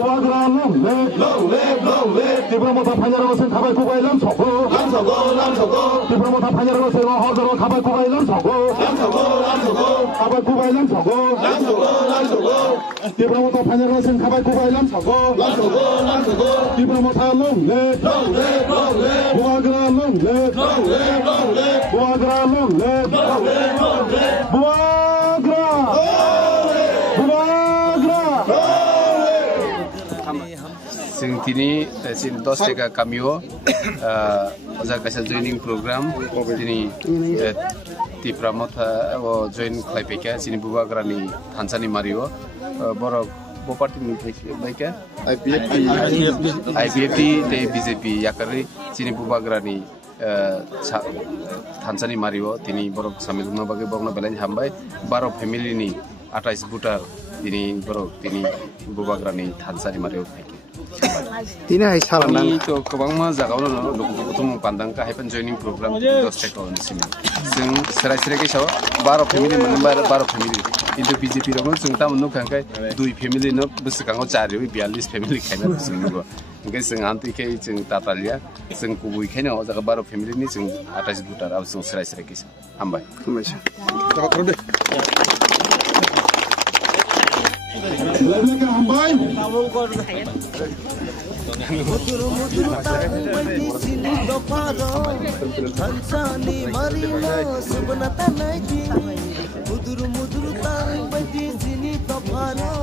부하그라 롱레 디브라모타 파냐라고 생 가발 구바이 람서고 디브라모타 파냐라고 생 허더로 가발 구바이 람서고 가발 구바이 람서고 디브라모타 파냐라고 생 가발 구바이 람서고 디브라모타 롱레 부하그라 롱레 부하그라 롱레 Sing tini sin dos tega cameo oza kaisa joining program tini ti pramotha o join klaipeka sini bubagrani thansani mario borok bo party ni baika IPFT te BJP yakari sini bubagrani thansani mario tini borok samilna bage bogna belen hambai 12 family ni 28 butar tini borok tini bubagrani thansani mario Tini hai salam ini to kebang mah jagaw no lokutum pandang ka happen joining program dos check on sini sing serai ke saw 12 family member 12 family into BJP ro sing ta manu kan kai 2 family no bus kango 4 42 family kaina sing go ngai sing anti ke sing tatalia sing kubui kaina o jaga 12 family ni sing 28 butar au sing serai ke sa hambai jaga terde Lebih hambai. Mudur sini doparo, hansani marina sebenarnya naik. Mudur tang sini doparo.